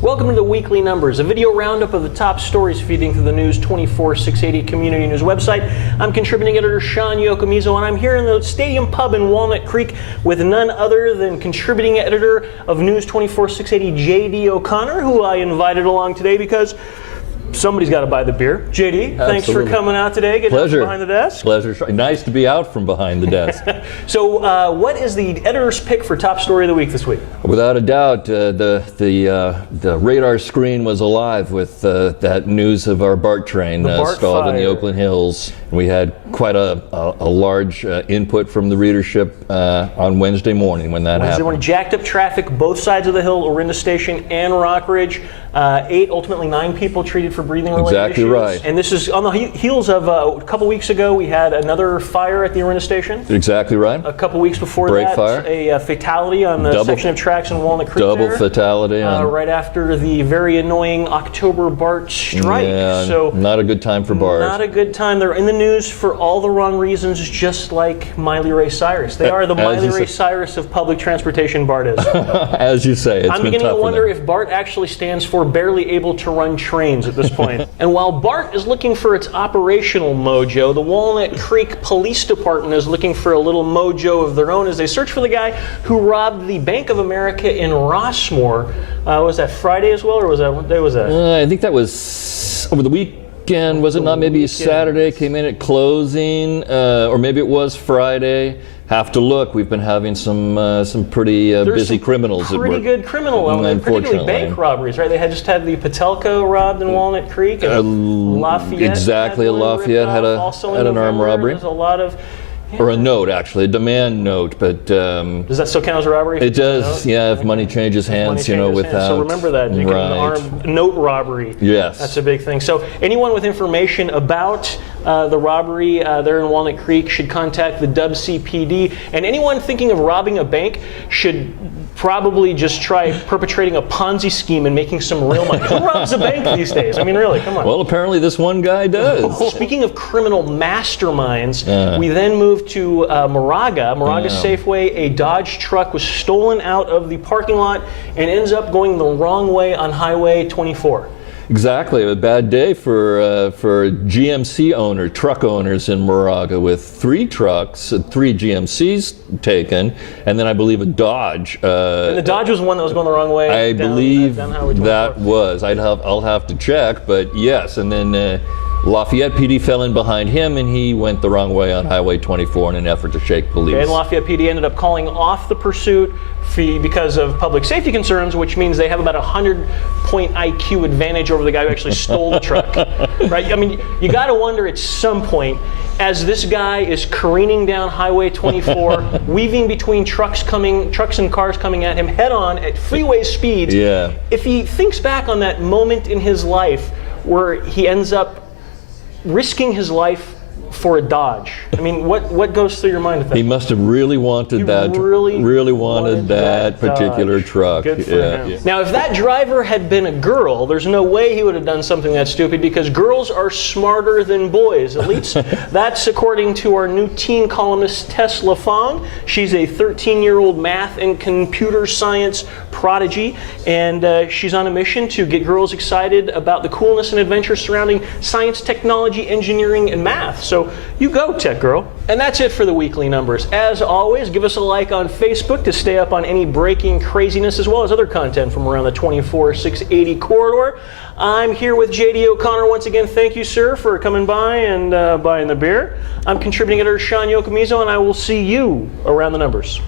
Welcome to the Weekly Numbers, a video roundup of the top stories feeding through the News 24/680 community news website. I'm contributing editor Sean Yokomizo, and I'm here in the Stadium Pub in Walnut Creek with none other than contributing editor of News 24/680 JD O'Connor, who I invited along today because somebody's got to buy the beer. JD, thanks for coming out today. Getting Pleasure. Behind the desk. Pleasure. Nice to be out from behind the desk. So, what is the editor's pick for top story of the week this week? Without a doubt, the radar screen was alive with that news of our BART train stalled in the Oakland Hills. We had quite a large input from the readership on Wednesday morning when that happened. When jacked up traffic both sides of the hill, Orinda Station and Rockridge. 8, ultimately 9 people treated for breathing-related Exactly issues. right. And this is on the heels of a couple weeks ago, we had another fire at the Orinda Station. Exactly right. A couple weeks before Brake that, fire. A fatality on the section of tracks in Walnut Creek. Double fatality. Right after the very annoying October BART strike. Yeah, so not a good time for BART. Not a good time. They're in the news for all the wrong reasons, just like Miley Ray Cyrus. They are the Miley Ray Cyrus of public transportation, BART is. As you say, it's I'm been beginning tough to wonder for if BART actually stands for barely able to run trains at this point. And while BART is looking for its operational mojo, the Walnut Creek Police Department is looking for a little mojo of their own as they search for the guy who robbed the Bank of America in Rossmoor. Was that Friday as well, or was that, what day was that? I think that was over the weekend, was it not? Maybe Saturday, came in at closing, or maybe it was Friday. Have to look. We've been having some pretty busy criminals at work. Pretty good criminal element, particularly bank robberies, right? They had just had the Patelco robbed in Walnut Creek, and Lafayette. Exactly, Lafayette had an armed robbery. There's a lot of. Yeah. Or a note, actually, a demand note, but does that still count as a robbery? It does, yeah. If money changes hands, without. So remember that, an armed note robbery. Yes, that's a big thing. So anyone with information about the robbery there in Walnut Creek should contact the Dub CPD, and anyone thinking of robbing a bank should probably just try perpetrating a Ponzi scheme and making some real money. Who robs a bank these days? I mean, really, come on. Well, apparently this one guy does. Speaking of criminal masterminds, we then moved to Moraga Safeway. A Dodge truck was stolen out of the parking lot and ends up going the wrong way on Highway 24. Exactly, a bad day for GMC truck owners in Moraga, with 3 trucks, 3 GMCs taken, and then I believe a Dodge. And the Dodge was one that was going the wrong way. I believe that was. I'll have to check, but yes. And then Lafayette PD fell in behind him, and he went the wrong way on Highway 24 in an effort to shake police. And Lafayette PD ended up calling off the pursuit because of public safety concerns, which means they have about a 100-point IQ advantage over the guy who actually stole the truck. Right? I mean, you got to wonder at some point, as this guy is careening down Highway 24, weaving between trucks and cars coming at him head-on at freeway speeds, if he thinks back on that moment in his life where he ends up risking his life for a Dodge. I mean, what goes through your mind at that? He must have really wanted that. Really wanted that particular truck. Good for him. Now, if that driver had been a girl, there's no way he would have done something that stupid, because girls are smarter than boys. At least that's according to our new teen columnist Tess LaFong. She's a 13-year-old math and computer science prodigy, and she's on a mission to get girls excited about the coolness and adventure surrounding science, technology, engineering, and math. So you go, Tech Girl. And that's it for the Weekly Numbers. As always, give us a like on Facebook to stay up on any breaking craziness, as well as other content from around the 24/680 corridor. I'm here with JD O'Connor once again. Thank you, sir, for coming by and buying the beer. I'm contributing editor Sean Yokomizo, and I will see you around the numbers.